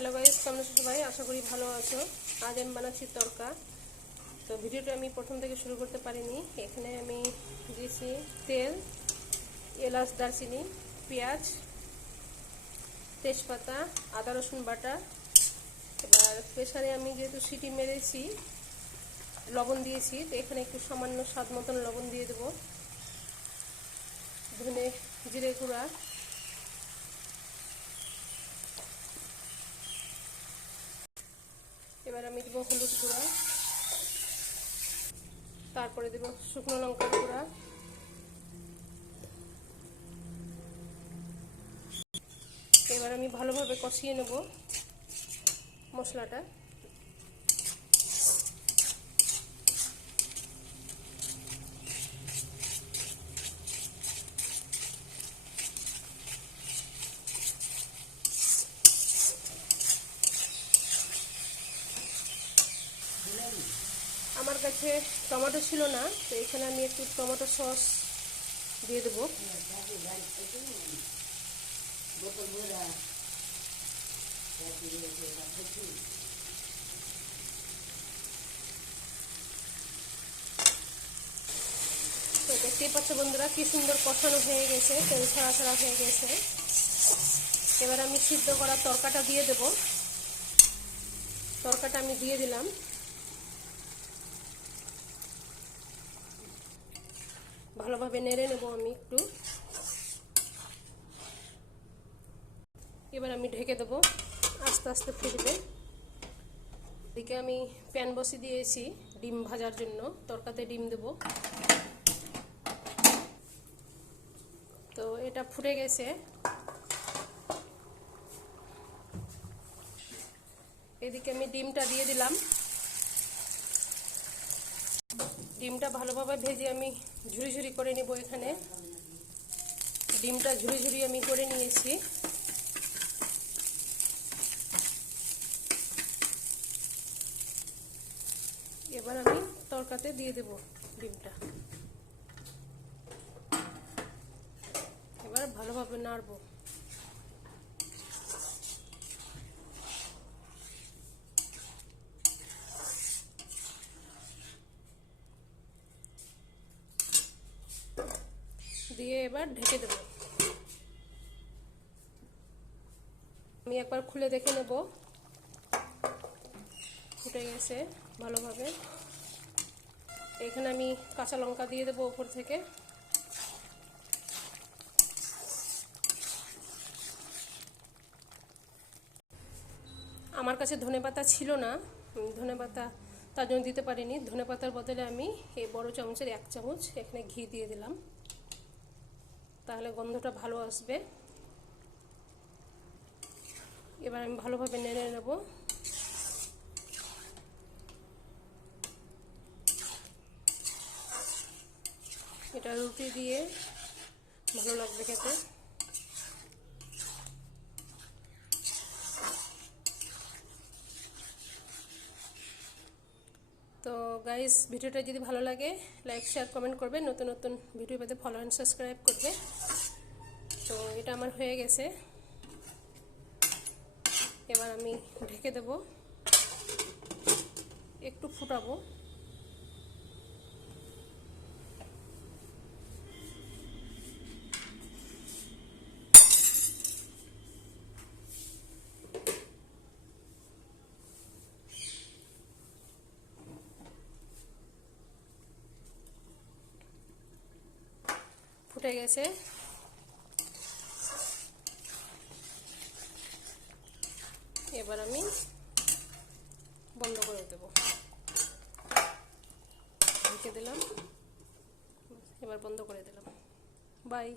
Hello guys, কেমন আছো সবাই? আশা করি ভালো আছো। আজ আমি বানাচ্ছি তরকা। তো ভিডিওটা আমি প্রথম থেকে শুরু করতে পারিনি। এখানে আমি দিয়েছি তেল, এলাচ, দারচিনি, পেঁয়াজ, তেজপাতা, আদা রসুন বাটা। এবার প্রেসারে আমি যেহেতু সিটি মেরেছি, লবণ দিয়েছি, তো এখানে একটু সামান্য স্বাদ মতন লবণ দিয়ে দেবো। ধনে জিরে গুঁড়া, এবার আমি দেবো হলুদ গুঁড়া, তারপরে দেবো শুকনো লঙ্কার গুঁড়া, এবার আমি ভালোভাবে কষিয়ে নেব মশলাটা। আমার কাছে টমেটো ছিল না, তো এখানে আমি একটু টমেটো সস দিয়ে দেবো। তো দেখতেই পাচ্ছ বন্ধুরা, কি সুন্দর কষানো হয়ে গেছে, তেল ছাড়া ছাড়া হয়ে গেছে। এবার আমি সিদ্ধ করা তরকাটা দিয়ে দেব। তরকাটা আমি দিয়ে দিলাম। ভালোভাবে নেড়ে নেব আমি একটু। এবার আমি ঢেকে দেবো, আস্তে আস্তে ফুটবে। এদিকে আমি প্যান বসিয়ে দিয়েছি ডিম ভাজার জন্য। তরকাতে ডিম দেব। তো এটা ফুটে গেছে। এদিকে আমি ডিমটা দিয়ে দিলাম। ডিমটা ভালোভাবে ভেজে আমি ঝুরি ঝুরি করে নেব। এখানে ডিমটা ঝুরি ঝুরি আমি করে নিয়েছি। এবার আমি তরকাতে দিয়ে দেব ডিমটা। এবার ভালোভাবে নাড়ব। দিয়ে এবার ঢেকে দেব। আমি একবার খুলে দেখে নেব, ফুটে গেছে ভালোভাবে। এখানে আমি কাঁচা লঙ্কা দিয়ে দেবো উপর থেকে। আমার কাছে ধনেপাতা ছিল না, ধনেপাতা তার জন্য দিতে পারিনি। ধনেপাতার বদলে আমি এই বড় চামচের 1 চামচ এখানে ঘি দিয়ে দিলাম, তাহলে গন্ধটা ভালো আসবে। এবার আমি ভালোভাবে নেড়ে নেব। এটা রুটি দিয়ে ভালো লাগবে খেতে। তো গাইস, ভিডিওটা যদি ভালো লাগে লাইক শেয়ার কমেন্ট করবে। নতুন নতুন ভিডিও পেতে ফলো অ্যান্ড সাবস্ক্রাইব করবে। তো এটা আমার হয়ে গেছে। এবার আমি ঢেকে দেব, একটু ফুটাবো। ফুটে গেছে। এবার আমি বন্ধ করে দেব। ঢেকে দিলাম, এবার বন্ধ করে দিলাম। বাই।